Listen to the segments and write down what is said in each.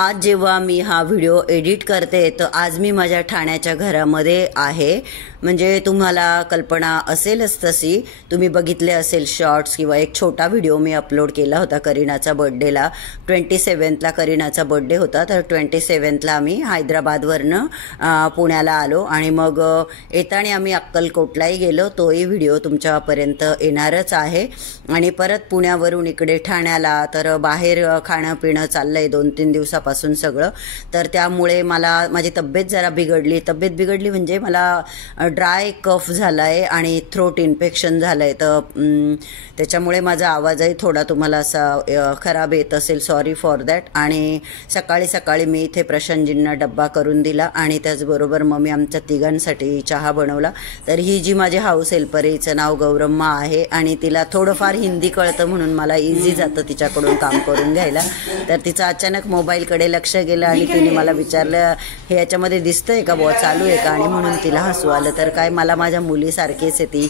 आज जेव्हा मी हा व्हिडिओ एडिट करते तर आज मी माझ्या ठाण्याच्या घरामध्ये आहे। म्हणजे तुम्हाला कल्पना असेलच तशी, तुम्ही बघितले असेल शॉर्ट्स किंवा एक छोटा व्हिडिओ मी अपलोड केला होता करीनाचा बर्थडेला। 27ला करीनाचा बर्थडे होता, तर 27ला आम्ही हैदराबादवरनं पुण्याला आलो आणि मग येताना आम्ही अक्कलकोटलाही गेलो। तोही व्हिडिओ तुमच्यापर्यंत येणारच आहे। आणि परत पुण्यावरून इकडे ठाण्याला, तर बाहेर खाणं पिणं चाललंय 2-3 दिवसापासून सगळं। तर त्यामुळे मला माझी तब्येत जरा बिघडली। तब्येत बिघडली म्हणजे मला ड्राय कफ झालाय आणि थ्रोट इन्फेक्शन झालंय, तर त्याच्यामुळे माझा आवाजही थोडा तुम्हाला असा खराब येत असेल, सॉरी फॉर दॅट। आणि सकाळी सकाळी मी इथे प्रशांतजींना डब्बा करून दिला आणि त्याचबरोबर मग मी आमच्या तिघांसाठी चहा बनवला। तर ही जी माझी हाऊस हेल्पर आहे, हिचं नाव गौरम्मा आहे आणि तिला थोडंफार हिंदी कळतं म्हणून मला इझी जातं तिच्याकडून काम करून घ्यायला। तर तिचं अचानक मोबाईलकडे लक्ष गेलं आणि तिने मला विचारलं, हे याच्यामध्ये दिसतंय का बुवा, चालू आहे का? आणि म्हणून तिला हसू आलं। तर काय, मला माझ्या मुलीसारखीच आहे ती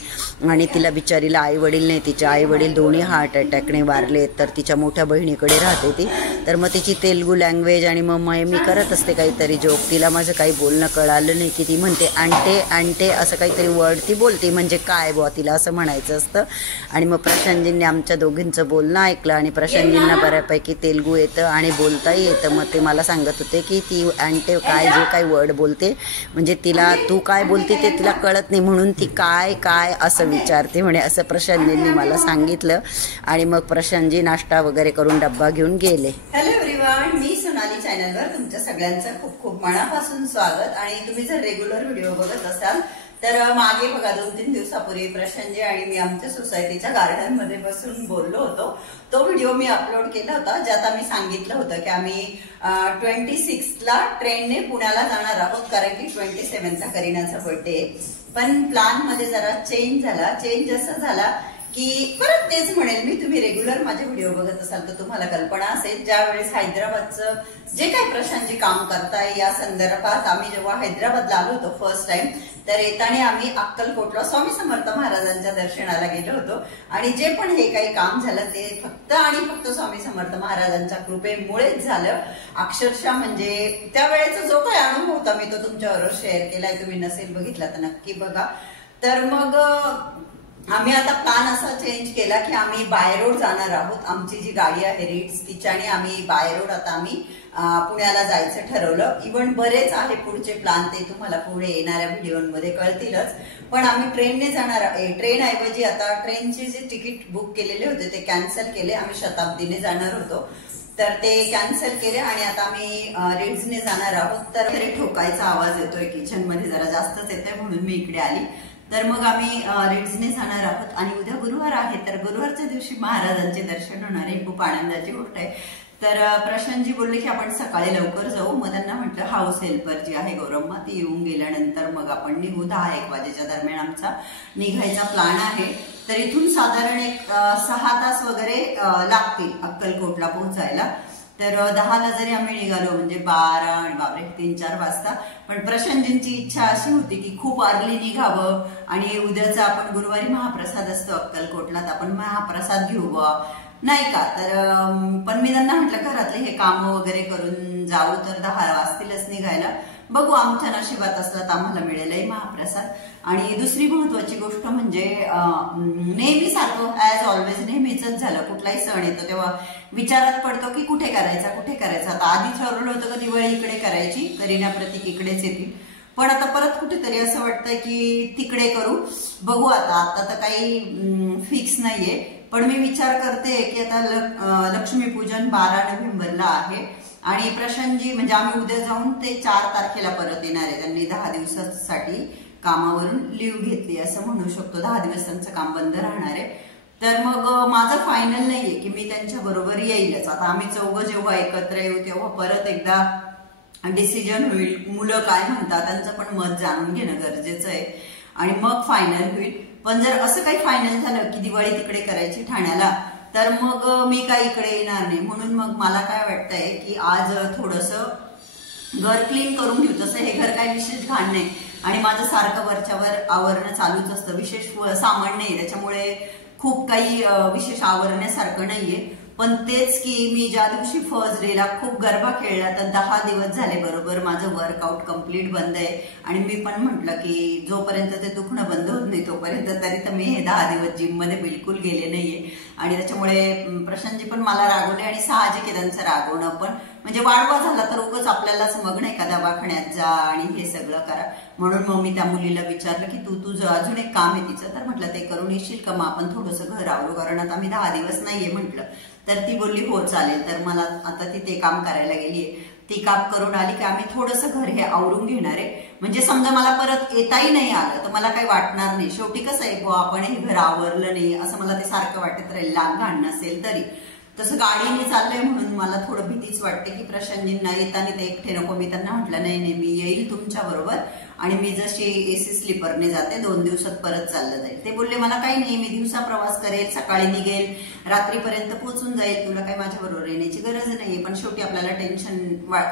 आणि तिला बिचारीला आई वडील नाही, तिचे आई वडील दोन्ही हार्ट अटॅकने वारलेत। तर तिच्या मोठ्या बहिणीकडे राहते ती। तर मग तिची तेलुगू लँग्वेज आणि मग मी करत असते काहीतरी जोक, तिला माझं काही बोलणं कळालं नाही की ती म्हणते अंटे अंटे असं काहीतरी वर्ड ती बोलते, म्हणजे काय बुवा तिला असं म्हणायचं असतं। आणि मग प्रशांतजींनी आमच्या दोघींचं बोलणं ऐकलं आणि प्रशांतजींना बऱ्यापैकी तेलुगू येतं आणि बोलताही येतं। मग ते मला सांगत होते की ती अंटे काय जे काही वर्ड बोलते, म्हणजे तिला तू काय बोलते ते तिला कळत नाही म्हणून ती काय काय असं विचारते म्हणे, असं प्रशांतजींनी मला सांगितलं। आणि मग प्रशांतजी नाश्ता वगैरे करून डब्बा घेऊन गेले। हॅलो एव्हरीवन, मी सोनाली चॅनलवर तुमच्या सगळ्यांचं खूप खूप मनापासून स्वागत। आणि तुम्ही जर रेग्युलर व्हिडिओ बघत असाल तर मागे बघा 2-3 दिवसापूर्वी प्रशांतजी आणि मी आमच्या सोसायटीच्या गार्डन मध्ये बसून बोललो होतो। तो व्हिडिओ मी अपलोड केला होता, ज्यात आम्ही सांगितलं होतं की आम्ही 26ला ट्रेनने पुण्याला जाणार आहोत, कारण की 27ला करीनाचा बर्थडे। पण प्लॅन मध्ये जरा चेंज झाला। चेंज असं झाला की परत तेच म्हणेल मी, तुम्ही रेग्युलर माझे व्हिडिओ बघत असाल तर तुम्हाला कल्पना असेल, ज्या वेळेस हैदराबादचं जे काही प्रशांतजी काम करताय या संदर्भात आम्ही जेव्हा हैदराबादला आलो होतो फर्स्ट टाइम, तर येताना आम्ही अक्कलकोटला स्वामी समर्थ महाराजांच्या दर्शनाला गेलो होतो। आणि जे पण हे काही काम झालं ते फक्त आणि फक्त स्वामी समर्थ महाराजांच्या कृपेमुळेच झालं। अक्षरशः म्हणजे त्यावेळेचा जो काही अनुभव होता मी तो तुमच्याबरोबर शेअर केलाय, तुम्ही नसेल बघितला तर नक्की बघा। तर मग आम्ही आता प्लॅन असा चेंज केला की आम्ही बाय रोड जाणार आहोत। आमची जी गाडी आहे रिट्स, तिच्याने आम्ही बाय रोड आता आम्ही पुण्याला जायचं ठरवलं। इव्हन बरेच आहे पुढचे प्लॅन, ते तुम्हाला पुढे येणाऱ्या व्हिडिओमध्ये कळतीलच। पण आम्ही ट्रेनने जाणार, ट्रेन ऐवजी आता ट्रेनचे जे तिकीट बुक केलेले होते ते कॅन्सल केले। आम्ही शताब्दीने जाणार होतो तर ते कॅन्सल केले आणि आता आम्ही रिट्सने जाणार आहोत। तर ठोकायचा आवाज येतोय किचन मध्ये, जरा जास्तच येतोय म्हणून मी इकडे आली। तर मग आम्ही रिट्सने जाणार आहोत आणि उद्या गुरुवार आहे, तर गुरुवारच्या दिवशी महाराजांचे दर्शन होणार आहे, खूप आनंदाची गोष्ट आहे। तर प्रशांतजी बोलले की आपण सकाळी लवकर जाऊ। मग त्यांना म्हटलं हाऊस हेल्पर जी आहे गौरम्मा, ती येऊन गेल्यानंतर मग आपण निघू। 10-1 वाजेच्या दरम्यान आमचा निघायचा प्लॅन आहे। तर इथून साधारण एक 6 तास वगैरे लागतील अक्कलकोटला पोहोचायला। तर 10ला जरी आम्ही निघालो म्हणजे 12 आणि बापरे 3-4 वाजता। पण प्रशांतजींची इच्छा अशी होती की खूप अर्ली निघावं आणि उद्याचा आपण गुरुवारी महाप्रसाद असतो अक्कलकोटला, तर आपण महाप्रसाद घेऊ नाही का। तर पण मी त्यांना म्हटलं घरातले हे काम वगैरे करून जाऊ, तर 10 वाजतीलच निघायला। बघू, आमच्या नशिबात असला तर आम्हाला मिळेलही महाप्रसाद। आणि दुसरी महत्वाची गोष्ट म्हणजे नेहमी सारखं ऍज ऑलवेज नेहमीच झालं, कुठलाही सण येतो तेव्हा विचारात पडतो की कुठे करायचा कुठे करायचा। आता आधी ठरवलं होतं का दिवाळी इकडे करायची, करीना प्रतीक इकडेच येतील, पण आता परत कुठेतरी असं वाटतंय की तिकडे करू। बघू, आता तर काही फिक्स नाहीये, पण मी विचार करते की आता लक्ष्मीपूजन 12 नोव्हेंबरला आहे आणि प्रशांतजी म्हणजे आम्ही उद्या जाऊन ते 4 तारखेला परत येणार आहे। त्यांनी 10 दिवसासाठी कामावरून लीव्ह घेतली असं म्हणू शकतो, 10 दिवस त्यांचं काम बंद राहणार आहे। तर मग माझं फायनल नाहीये की मी त्यांच्या बरोबर येईलच। आता आम्ही चौघं जेव्हा एकत्र येऊ तेव्हा परत एकदा डिसिजन होईल, मुलं काय म्हणतात त्यांचं पण मत जाणून घेणं गरजेचं आहे आणि मग फायनल होईल। पण जर असं काही फायनल झालं की दिवाळी तिकडे करायची ठाण्याला, तर मग मी काही इकडे येणार नाही। म्हणून मग मला काय वाटतंय की आज थोडंसं घर क्लीन करून घेऊ। तसं हे घर काही विशेष घाण नाही आणि माझं सारखं वरच्यावर आवरणं चालूच असतं, विशेष सामान नाही, त्याच्यामुळे खूप काही विशेष आवरण्यासारखं नाहीये। पण तेच की मी ज्या दिवशी फर्स्ट डेला खूप गरबा खेळला तर 10 दिवस झाले बरोबर माझं वर्कआउट कम्प्लीट बंद आहे. आणि मी पण म्हटलं की जोपर्यंत ते दुखणं बंद होत नाही तोपर्यंत तरी तर मी हे 10 दिवस जिम मध्ये बिलकुल गेले नाहीये. आणि त्याच्यामुळे प्रशांतजी पण मला रागवले आणि साहजिक आहे त्यांचं रागवणं पण, म्हणजे वाढवा झाला तर उगाच आपल्यालाच मग नाही का दवाखान्यात जा आणि हे सगळं करा. म्हणून मग मी त्या मुलीला विचारलं की तू तुझं अजून एक काम आहे तिचं, तर म्हटलं ते करून येशील का, मग आपण थोडंसं घर आवरू, कारण आता आम्ही 10 दिवस नाहीये म्हटलं. तर ती बोलली हो चालेल. तर मला आता ती ते काम करायला गेलीये. ती काम करून आली की आम्ही थोडंसं घर हे आवरून घेणार आहे. म्हणजे समजा मला परत येताही नाही आलं तर मला काही वाटणार नाही. शेवटी कसं आहे बुवा आपण हे घर आवरलं नाही असं मला ते सारखं वाटत राहील, घाण नसेल तरी. तसं गाडीने चाललंय म्हणून मला थोडं भीतीच वाटते की प्रशांतजींना येताना ते एकटे नको. मी त्यांना म्हटलं नाही नाही मी येईल तुमच्या बरोबर आणि मी जशी एसी स्लीपरने जाते 2 दिवसात परत चाललं जाईल. ते बोलले मला काही नाही, मी दिवसा प्रवास करेल, सकाळी निघेल, रात्रीपर्यंत पोहोचून जाईल, तुला काही माझ्या बरोबर येण्याची गरज नाहीये. पण शेवटी आपल्याला टेन्शन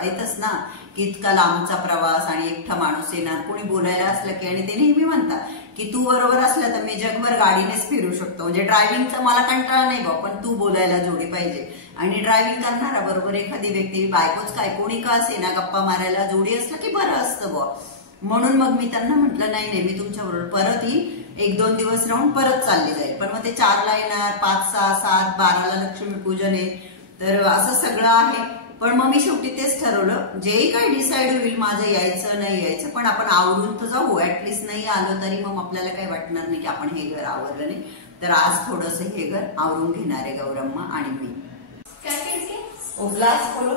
येतच ना की इतका लांबचा प्रवास आणि एकटा माणूस येणार, कोणी बोलायला असलं की. आणि ते नेहमी म्हणतात की तू बरोबर असलं तर मी जगभर गाडीनेच फिरू शकतो. म्हणजे ड्रायव्हिंगचा मला कंटाळा नाही बा, पण तू बोलायला जोडी पाहिजे. आणि ड्रायव्हिंग करणारा बरोबर एखादी व्यक्ती, बायकोच काय कोणी का असे ना, गप्पा मारायला जोडी असलं की बरं असतं बुवा. म्हणून मग मी त्यांना म्हटलं नाही नाही मी तुमच्या बरोबर परत येईल, 1-2 दिवस राहून परत चालली जाईल. पण मग ते 4ला येणार, 5, 6, 7, 12ला लक्ष्मीपूजन आहे, तर असं सगळं आहे. पण मग मी शेवटी तेच ठरवलं, जे काही डिसाईड होईल माझं यायचं नाही यायचं, पण आपण आवरून तर जाऊ. ऍटलिस्ट नाही आलो तरी मग आपल्याला काही वाटणार नाही की आपण हे घर आवरलं नाही. तर आज थोडंसं हे घर आवरून घेणार आहे गौरम्मा आणि मी. ग्लास खोलो.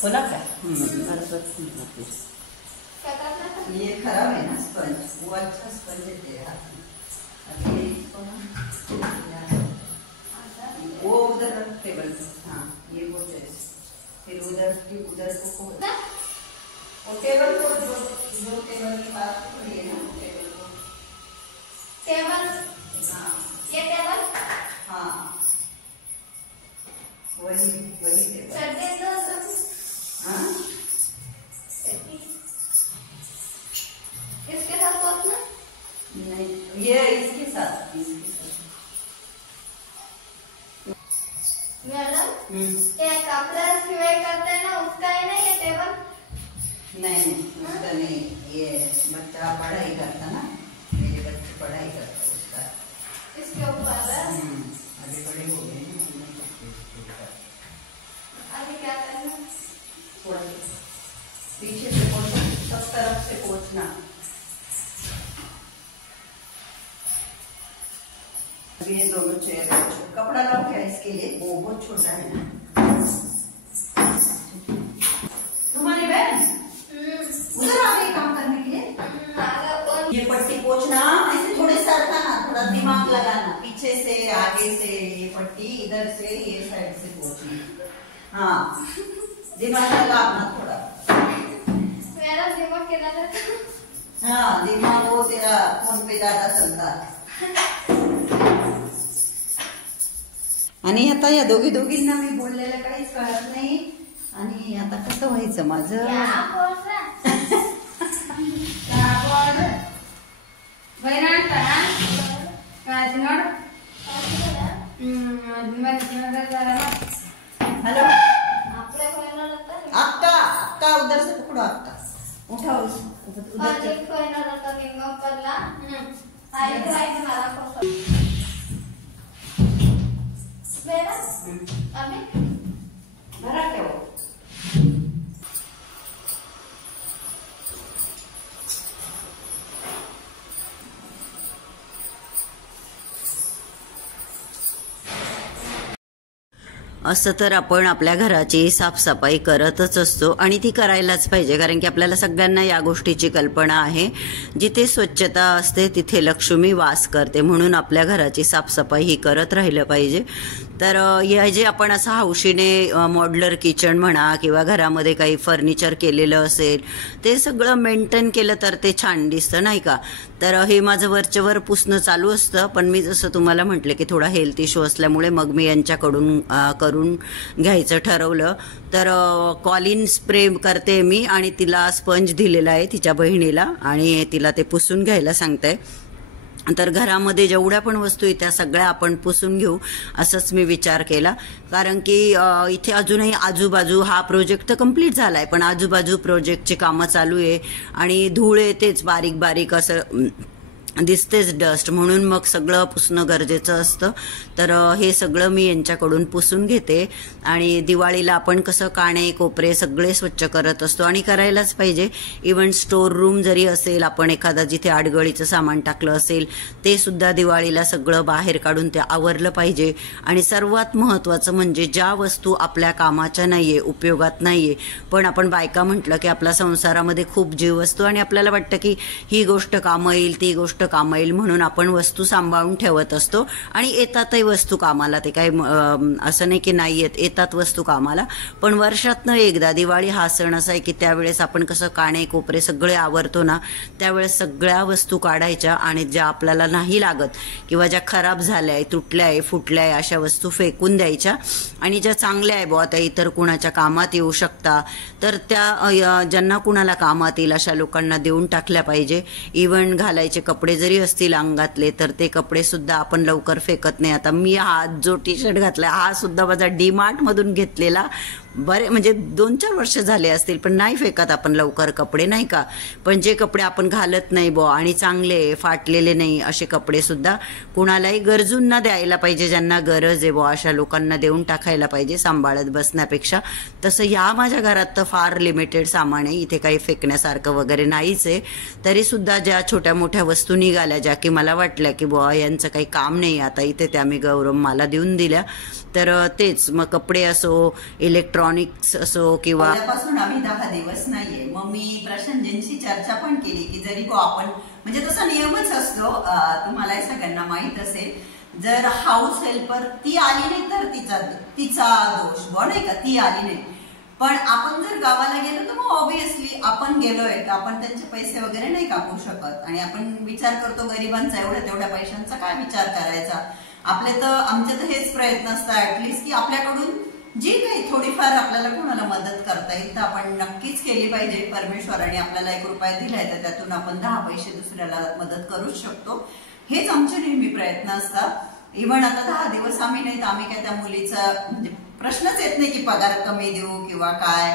खोला क्या? ये खराब है ना स्पंज, वो अच्छा स्पंज दे रहा वो उधर रख टेबल पे. हाँ ये वो फिर उधर उधर को वो टेबल को जो टेबल के पास खड़ी है ना टेबल को. टेबल हाँ ये टेबल हाँ वही टेबल. हाँ इसके साथ पोछना नहीं, ये इसके साथ मैडम ये कपड़ा सिलाई करते हैं ना उसका है ना ये टेबल. नहीं उसका नहीं, ये बच्चा पढ़ाई करता ना, मेरे बच्चे पढ़ाई करता उसका इसके ऊपर. अभी बड़े हो गए अभी क्या करना, पीछे से पोछना, सब तरफ से पोछना. ये दोनों चेयर कपड़ा लाओ क्या इसके लिए, वो बहुत छोटा है ना. तुम्हारी बहन उधर आ गई काम करने के लिए. ये पट्टी पोछना, ऐसे थोड़े सरकाना, थोड़ा दिमाग लगाना, पीछे से आगे से ये पट्टी, इधर से ये साइड से पोछनी. हाँ दिमाग लगाना थोड़ा. मेरा दिमाग क्या लगा? हाँ दिमाग वो तेरा फोन पे ज्यादा चलता है. आणि आता या दोघींना मी बोललेलं काहीच कळत नाही. आणि आता कसं व्हायचं माझं. हेलो आपका आपका उधर से पकड़ो, आपका उठाओ उधर. भरा क्या वो असं तर आपण आपल्या घराची साफसफाई करतच असतो आणि ती करायलाच पाहिजे, कारण की आपल्याला सगळ्यांना या गोष्टीची कल्पना आहे, जिथे स्वच्छता असते तिथे लक्ष्मी वास करते, म्हणून आपल्या घराची साफसफाई ही करत राहिलं पाहिजे. तर हे जे आपण असं हौशीने मॉड्युलर किचन म्हणा किंवा घरामध्ये काही फर्निचर केलेलं असेल ते सगळं मेंटेन केलं तर ते छान दिसतं, नाही का. तर हे माझं वरचेवर पुसणं चालू असतं, पण मी जसं तुम्हाला म्हटलं की थोडा हेल्थ इश्यू असल्यामुळे मग मी यांच्याकडून करून घ्यायचं ठरवलं. तर कॉलिन स्प्रे करते मी आणि तिला स्पंज दिलेला आहे तिच्या बहिणीला आणि तिला ते पुसून घ्यायला सांगते. तर घरामध्ये जेवढ्या पण वस्तू आहेत त्या सगळ्या आपण पुसून घेऊ असंच मी विचार केला, कारण की इथे अजूनही आजूबाजू हा प्रोजेक्ट तर कंप्लीट झाला आहे, पण आजूबाजू प्रोजेक्टची कामं चालू आहे आणि धूळ येतेच बारीक बारीक असं दिसतेच डस्ट, म्हणून मग सगळं पुसणं गरजेचं असतं. तर हे सगळं मी यांच्याकडून पुसून घेते. आणि दिवाळीला आपण कसं काणे कोपरे सगळे स्वच्छ करत असतो आणि करायलाच पाहिजे. इव्हन स्टोर रूम जरी असेल, आपण एखादा जिथे आडगळीचं सामान टाकलं असेल ते सुद्धा दिवाळीला सगळं बाहेर काढून ते आवरलं पाहिजे. आणि सर्वात महत्त्वाचं म्हणजे ज्या वस्तू आपल्या कामाच्या नाहीये, उपयोगात नाहीये, पण आपण बायका म्हटलं की आपल्या संसारामध्ये खूप जीव असतो आणि आपल्याला वाटतं की ही गोष्ट कामं येईल, ती गोष्ट कामा येईल, म्हणून आपण वस्तू सांभाळून ठेवत असतो आणि येतातही वस्तू कामाला. ते काही असं नाही की नाही येतात वस्तू कामाला, पण वर्षातनं एकदा दिवाळी हा सण असा आहे की त्यावेळेस आपण कसं काणे कोपरे सगळे आवरतो ना, त्यावेळेस सगळ्या वस्तू काढायच्या आणि ज्या आपल्याला नाही लागत किंवा ज्या खराब झाल्या आहे, तुटल्या आहे, फुटल्या आहे अशा वस्तू फेकून द्यायच्या आणि ज्या चांगल्या आहे बुवा त्या इतर कुणाच्या कामात येऊ शकता तर त्या ज्यांना कुणाला कामात येईल अशा लोकांना देऊन टाकल्या पाहिजे. इव्हन घालायचे कपडे जरी असतील अंगातले तर ते कपडे सुद्धा आपण लवकर फेकत नाही. आता मी हा जो टी शर्ट घातला हा सुद्धा माझा डीमार्ट मधून घेतलेला, बरे म्हणजे 2-4 वर्ष झाले असतील, पण नाही फेकत आपण लवकर कपडे, नाही का. पण जे कपडे आपण घालत नाही बुवा आणि चांगले फाटलेले नाही असे कपडे सुद्धा कुणालाही गरजूंना द्यायला पाहिजे, ज्यांना गरज आहे बुवा अशा लोकांना देऊन टाकायला पाहिजे सांभाळत बसण्यापेक्षा. तसं या माझ्या घरात तर फार लिमिटेड सामान आहे, इथे काही फेकण्यासारखं वगैरे नाहीच आहे. तरी सुद्धा ज्या छोट्या मोठ्या वस्तू निघाल्या ज्या की मला वाटल्या की बुवा यांचं काही काम नाही आता इथे, त्या मी गौरव मला देऊन दिल्या. तर तेच मग कपडे असो, इलेक्ट्रॉनिक्स असो किंवा पासून आम्ही 10 दिवस नाहीये. मग मी प्रशांतजींशी चर्चा पण केली की जरी आपण म्हणजे तसा नियमच असतो, तुम्हाला सगळ्यांना माहित असेल, जर हाऊस हेल्पर ती आली नाही तर तिचा दोष बुवा, नाही का, ती आली नाही. पण आपण जर गावाला गेलो तर मग ऑब्विसली आपण गेलोय तर आपण त्यांचे पैसे वगैरे नाही कापू शकत आणि आपण विचार करतो गरिबांचा, एवढ्या तेवढ्या पैशांचा काय विचार करायचा. आपले तर आमचे तर हेच प्रयत्न असतात ऍटलिस्ट की आपल्याकडून जी काही थोडीफार आपल्याला कोणाला मदत करता येईल तर आपण नक्कीच केली पाहिजे. परमेश्वराने आपल्याला 1 रुपया दिलाय तर त्यातून आपण 10 पैसे दुसऱ्याला मदत करूच शकतो. हेच आमचे नेहमी प्रयत्न असतात. इव्हन आता 10 दिवस आम्ही नाही तर आम्ही काय त्या मुलीचा म्हणजे प्रश्नच येत नाही की पगार कमी देऊ किंवा काय.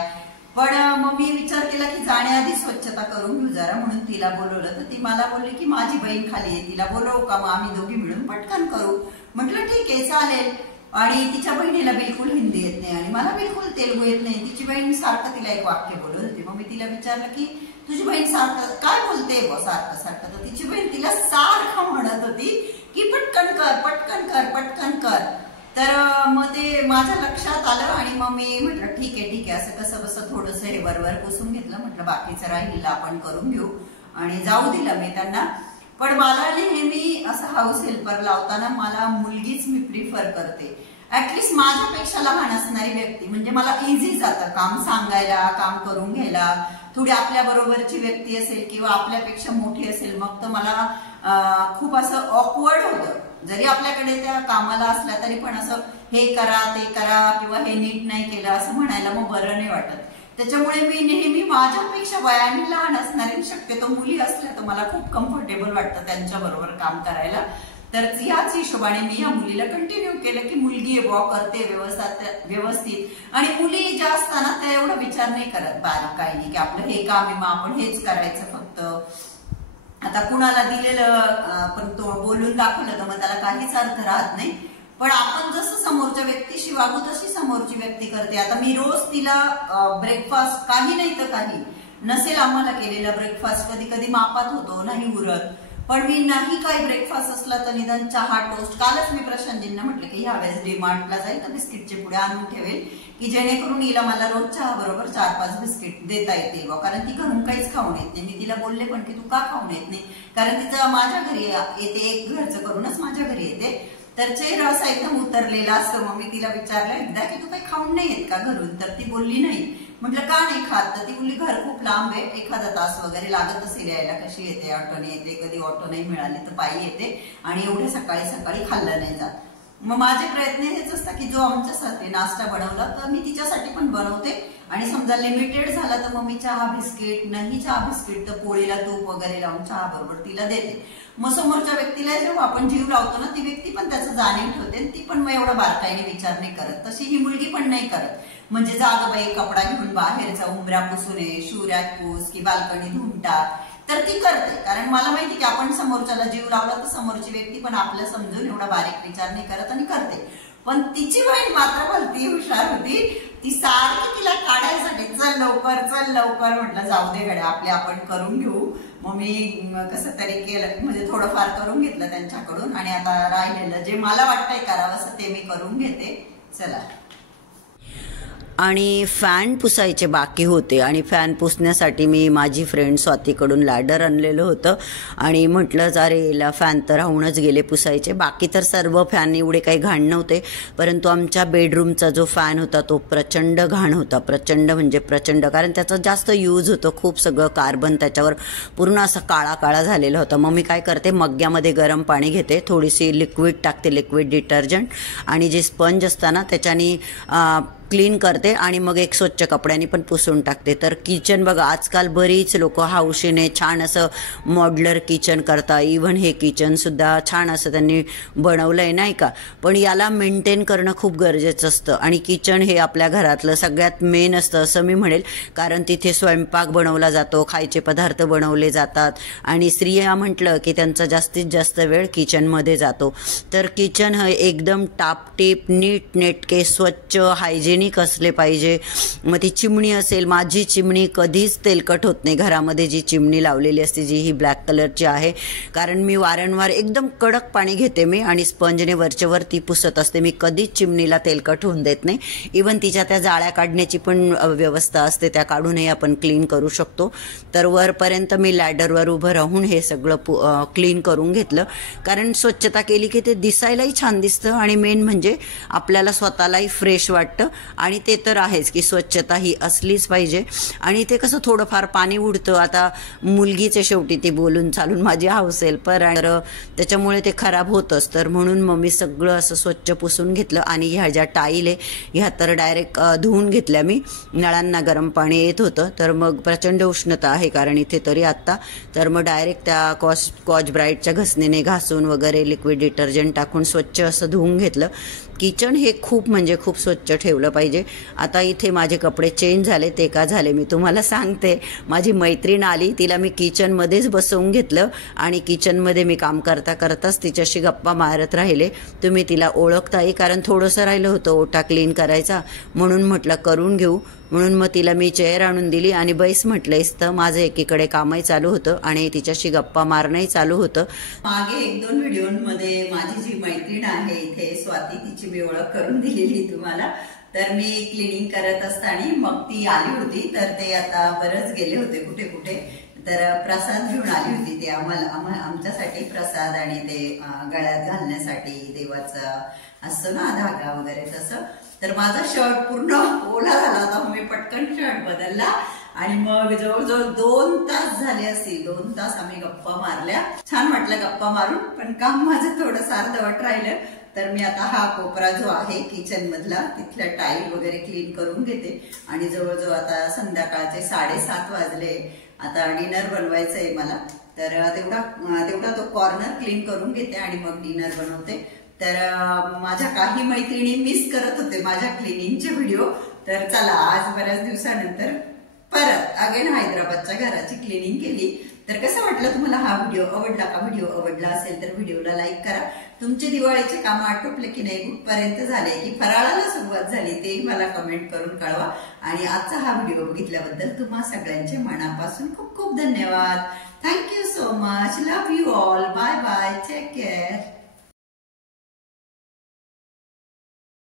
पण मग मी विचार केला की जाण्याआधी स्वच्छता करून घेऊ जरा, म्हणून तिला बोलवलं. तर ती मला बोलली की माझी बहीण खाली आहे, तिला बोलवू का, मग आम्ही दोघी मिळून पटकन करू. म्हटलं ठीक आहे चालेल. आणि तिच्या बहिणीला बिलकुल हिंदी येत नाही आणि मला बिलकुल तेलुगू येत नाही. तिची बहीण सारखं तिला एक वाक्य बोलत होती. मग मी तिला विचारलं की तुझी बहीण सारखं काय बोलते सारखं सारखं. तर तिची बहीण तिला सारखं म्हणत होती की पटकन कर पटकन कर पटकन कर. तर मग ते माझ्या लक्षात आलं आणि मग मी म्हटलं ठीक आहे असं कसं बसं थोडंसं हे वरवर पुसून घेतलं. म्हटलं बाकीचं राहील आपण करून घेऊ आणि जाऊ दिलं मी त्यांना. पण मला नेहमी असं हाऊस हेल्पर लावताना मला मुलगीच मी प्रिफर करते. ऍटलिस्ट माझ्यापेक्षा लहान असणारी व्यक्ती म्हणजे मला इझी जातं काम सांगायला, काम करून घ्यायला. थोडी आपल्या बरोबरची व्यक्ती असेल किंवा आपल्यापेक्षा मोठी असेल मग तर मला खूप असं ऑकवर्ड होतं. जरी आपल्याकडे त्या कामाला असल्या तरी पण असं हे करा ते करा किंवा हे नीट नाही केलं असं म्हणायला मग बरं नाही वाटत. त्याच्यामुळे मी नेहमी माझ्यापेक्षा वयाने लहान असणारी शक्यतो मुली असल्या तर मला खूप कम्फर्टेबल वाटतं त्यांच्या बरोबर काम करायला. तर याच हिशोबाने मी या मुलीला कंटिन्यू केलं की मुलगी करते व्यवस्थित. आणि मुली ज्या असताना त्या एवढा विचार नाही करत बारीक काही नाही की आपलं हे काम आहे मग आपण हेच करायचं फक्त. आता कुणाला दिलेलं पण तो बोलून दाखवलं तर मग त्याला काहीच अर्थ राहत नाही. पण आपण जसं समोरच्या व्यक्तीशी वागू तशी समोरची व्यक्ती करते. आता मी रोज तिला ब्रेकफास्ट काही नाही तर काही नसेल आम्हाला केलेला ब्रेकफास्ट कधी कधी मापात होतो नाही उरत, पण मी नाही काही ब्रेकफास्ट असला तर निदान चहा टोस्ट. कालच मी प्रशांतजींना म्हटलं की ह्यावेळेस डीमार्टला जाईल तर बिस्किटचे पुढे आणून ठेवेल की जेणेकरून हिला मला रोज चहा बरोबर 4-5 बिस्किट देता येतील बा, कारण ती घरून काहीच खाऊन येत नाही. मी तिला बोलले पण की तू का खाऊन येत नाही, कारण तिचं माझ्या घरी येते, एक घरचं करूनच माझ्या घरी येते, तर चेहरा असा एकदम उतरलेला असतो. मग मी तिला विचारलं एकदा की तू काही खाऊन नाही येत का घरून, तर ती बोलली नाही. म्हटलं का नाही खात, तर ती बोलली घर खूप लांब आहे, एखादा तास वगैरे लागत असेल यायला, कशी येते ऑटोने येते, कधी ऑटो नाही मिळाली तर पायी येते, आणि एवढे सकाळी सकाळी खाल्लं नाही जात. मग माझे प्रयत्न हेच असतात की जो आमच्यासाठी नाश्ता बनवला तर मी तिच्यासाठी पण बनवते, आणि समजा लिमिटेड झाला तर मग मी चहा बिस्किट, नाही चहा बिस्किट तर पोळीला तूप वगैरे लावून चहा बरोबर तिला देते. मग समोरच्या व्यक्तीला जेव्हा आपण जीव लावतो ना, ती व्यक्ती पण त्याचं जाणीव ठेवते, ती पण मग एवढा बारकाईने विचार नाही करत. तशी ही मुलगी पण नाही करत, म्हणजे जाग बाई कपडा घेऊन बाहेरचा उंबऱ्या पुसून ये, शिवऱ्यात पूस की बाल्कनी धुवून टाक, तर ती करते. कारण मला माहिती की आपण समोरच्याला जीव लावला तर समोरची व्यक्ती पण आपलं समजून एवढा बारीक विचार नाही करत आणि करते. पण तिची बहीण मात्र भलती हुशार होती, ती सारखी तिला काढायसाठी चल लवकर म्हटलं जाऊ दे गड्या आपले आपण करून घेऊ. मग मी कसं तरी केलं, म्हणजे थोडंफार करून घेतलं त्यांच्याकडून, आणि आता राहिलेलं जे मला वाटतंय करावं असं ते मी करून घेते. चला. आणि फॅन पुसायचे बाकी होते, आणि फॅन पुसण्यासाठी मी माझी फ्रेंड स्वातीकडून लॅडर आणलेलं होतं, आणि म्हटलं अरे याला फॅन तर राहूनच गेले पुसायचे. बाकी तर सर्व फॅन एवढे काही घाण नव्हते, परंतु आमच्या बेडरूमचा जो फॅन होता तो प्रचंड घाण होता, प्रचंड म्हणजे प्रचंड, कारण त्याचा जास्त यूज होतो, खूप सगळं कार्बन त्याच्यावर पूर्ण असा काळा काळा झालेला होता. मग मी काय करते, मग्ग्यामध्ये गरम पाणी घेते, थोडीशी लिक्विड टाकते, लिक्विड डिटर्जंट, आणि जे स्पंज असतं ना त्याच्याने क्लीन करते, आणि मग एक स्वच्छ कपड्यांनी पण पुसून टाकते. तर किचन बघा, आजकाल बरीच लोक हौशीने छान असं मॉड्युलर किचन करतात, इव्हन हे किचनसुद्धा छान असं त्यांनी बनवलं आहे नाही का. पण याला मेंटेन करणं खूप गरजेचं असतं, आणि किचन हे आपल्या घरातलं सगळ्यात मेन असतं असं मी म्हणेल, कारण तिथे स्वयंपाक बनवला जातो, खायचे पदार्थ बनवले जातात, आणि स्त्रिया म्हटलं की त्यांचा जास्तीत जास्त वेळ किचनमध्ये जातो. तर किचन हे एकदम टापटीप नीट नेटके स्वच्छ हायजेनिक असले पाहिजे. मग ती चिमणी असेल, माझी चिमणी कधीच तेलकट होत नाही, घरामध्ये जी चिमणी लावलेली असते जी ही ब्लॅक कलरची आहे, कारण मी वारंवार एकदम कडक पाणी घेते मी, आणि स्पंजने वरचेवर ती पुसत असते. मी कधीच चिमणीला तेलकट होऊन देत नाही. इव्हन तिच्या त्या जाळ्या काढण्याची पण व्यवस्था असते, त्या काढूनही आपण क्लीन करू शकतो. तर वरपर्यंत मी लॅडरवर उभं राहून हे सगळं क्लीन करून घेतलं, कारण स्वच्छता केली की ते दिसायलाही छान दिसतं, आणि मेन म्हणजे आपल्याला स्वतःलाही फ्रेश वाटतं. आणि ते तर आहेच की स्वच्छता ही असलीच पाहिजे. आणि ते कसं थोडंफार पाणी उडतं, आता मुलगीचे शेवटी ती बोलून चालून माझी हाऊस हेल्पर, तर त्याच्यामुळे ते खराब होतंच. तर म्हणून मग मी सगळं असं स्वच्छ पुसून घेतलं, आणि ह्या ज्या टाईल आहे ह्या तर डायरेक्ट धुवून घेतल्या मी, नळांना गरम पाणी येत होतं, तर मग प्रचंड उष्णता आहे कारण इथे तरी आत्ता, तर मग डायरेक्ट त्या स्कॉच ब्राईटच्या घसणीने घासून वगैरे लिक्विड डिटर्जंट टाकून स्वच्छ असं धुवून घेतलं. किचन हे खूप म्हणजे खूप स्वच्छ ठेवलं पाहिजे. आता इथे माझे कपडे चेंज झाले, ते का झाले मी तुम्हाला सांगते. माझी मैत्रीण आली, तिला मी किचनमध्येच बसवून घेतलं, आणि किचनमध्ये मी काम करता करताच तिच्याशी गप्पा मारत राहिले. तुम्ही तिला ओळखताही, कारण थोडंसं राहिलं होतं ओटा क्लीन करायचा, म्हणून म्हटलं करून घेऊ, म्हणून मग तिला मी चेअर आणून दिली आणि बैस म्हटलंयस. तर माझं एकीकडे कामही चालू होतं आणि तिच्याशी गप्पा मारणंही चालू होतं. मागे 1-2 व्हिडिओमध्ये माझी जी मैत्रीण आहे इथे स्वाती, तिची मी ओळख करून दिलेली तुम्हाला. तर मी क्लिनिंग करत असताना मग ती आली होती, तर ते आता बरंच गेले होते कुठे कुठे, तर प्रसाद घेऊन आली होती. ते आमच्यासाठी प्रसाद, आणि ते गळ्यात घालण्यासाठी देवाचा असतो ना धागा वगैरे तसं. तर माझा शर्ट पूर्ण ओला झाला होता, मी पटकन शर्ट बदलला, आणि मग जवळजवळ 2 तास झाले असतील, 2 तास आम्ही गप्पा मारल्या. छान वाटलं गप्पा मारून, पण काम माझं थोडंसं अर्धवट राहिलं. तर मी आता हा कोपरा जो आहे किचन मधला, तिथल्या टाईल वगैरे क्लीन करून घेते, आणि जवळजवळ आता संध्याकाळचे 7:30 वाजले. आता डिनर बनवायचंय मला, तर तेवढा तो कॉर्नर क्लीन करून घेते आणि मग डिनर बनवते. तर माझ्या काही मैत्रिणी मिस करत होते माझ्या क्लिनिंगचे व्हिडिओ. तर चला, आज बऱ्याच दिवसानंतर परत अगेन हैदराबादच्या घराची क्लिनिंग केली. तर कसं वाटलं तुम्हाला हा व्हिडिओ? आवडला का? व्हिडिओ आवडला असेल तर व्हिडिओला लाईक करा. तुमचे दिवाळीचे काम आटोपले की नाही, कुठपर्यंत झाले, की फराळाला सुरुवात झाली, ते मला कमेंट करून कळवा. आणि आजचा हा व्हिडिओ बघितल्याबद्दल तुम्हा सगळ्यांचे मनापासून खूप खूप धन्यवाद. Thank you. so much. Love you all. Bye bye. Take care.